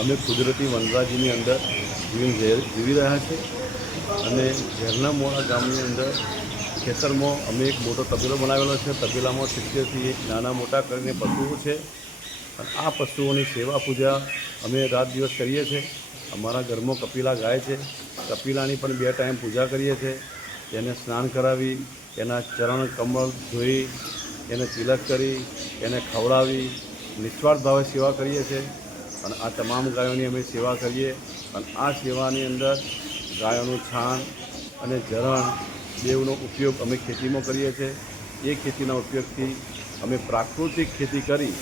અમે કુદરતી વનરાજીની અંદર જીવી રહ્યા છે અને ઝરના મોડા ગામની અંદર ખેતરમાં અમે એક મોટો તબેલો બનાવેલો છે. તબેલામાં 70થી નાના મોટા કરીને પશુઓ છે અને આ પશુઓની સેવા પૂજા અમે રાત દિવસ કરીએ છીએ. અમારા ઘરમાં કપિલા ગાય છે. કપિલાની પણ 2 ટાઈમ પૂજા કરીએ છીએ. એને સ્નાન કરાવી, એના ચરણ કમળ ધોઈ, એને તિલક કરી, એને ખવડાવી નિસ્વાર્થ ભાવે સેવા કરીએ છીએ. અને આ તમામ ગાયોની અમે સેવા કરીએ અને આ સેવાની અંદર ગાયોનું છાણ અને ઝરણ બેવનો ઉપયોગ અમે ખેતીમાં કરીએ છીએ. એ ખેતીના ઉપયોગથી અમે પ્રાકૃતિક ખેતી કરી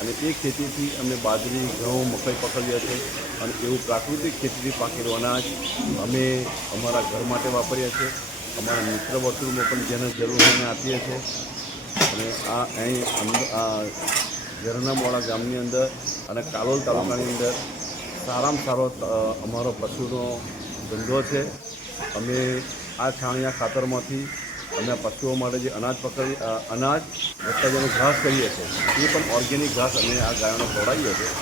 અને એ ખેતીથી અમે બાજરી, ઘઉં, મકાઈ પકવીએ છીએ અને એવું પ્રાકૃતિક ખેતીથી પાકેલું અનાજ અમે અમારા ઘર માટે વાપરીએ છીએ. અમારા મિત્ર વર્તુળમાં પણ જેને જરૂર હોય એને આપીએ છીએ. અને આ અહીં ઝરના મોડા ગામની અંદર અને કાલોલ તાલુકાની અંદર સારામાં સારો અમારો પશુનો ધંધો છે. અમે આ છાણિયા ખાતરમાંથી અમે પશુઓ માટે જે અનાજ વત્તા જેનું ઘાસ કરીએ છીએ એ પણ ઓર્ગેનિક ઘાસ અમે આ ગાયોને ખવડાવીએ છીએ.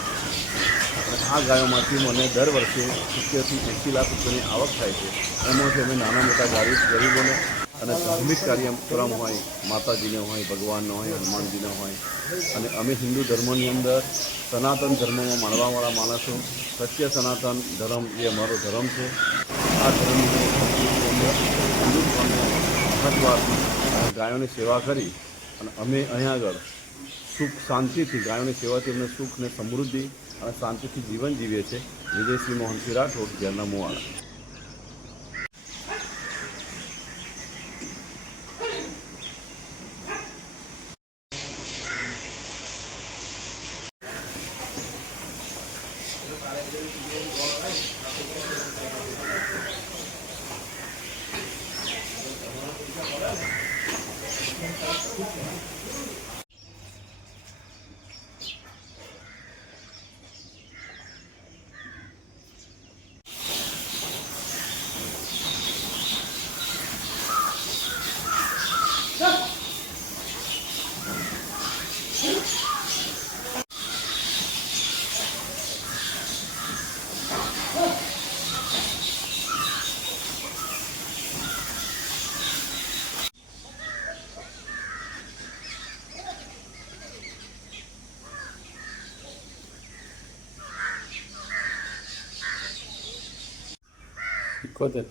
અને આ ગાયોમાંથી મને દર વર્ષે 70થી 80 લાખ રૂપિયાની આવક થાય છે. એમાંથી અમે નાના મોટા ગરીબોને અને ધાર્મિક કાર્યક્રમ હોય, માતાજીને હોય, ભગવાનનો હોય, હનુમાનજીનો હોય અને અમે હિન્દુ ધર્મની અંદર સનાતન ધર્મમાં માનવાવાળા માણસો સત્ય સનાતન ધર્મ એ અમારો ધર્મ છે. આ ધર્મની મહત્ત્વથી ગાયોની સેવા કરી અને અમે અહીંયા આગળ સુખ શાંતિથી ગાયોની સેવાથી અમને સુખ ને સમૃદ્ધિ અને શાંતિથી જીવન જીવીએ છીએ. વિજયસિંહ મોહનસિંહ રાઠોડ, ઝરના મોવાડા. ઇકોતેર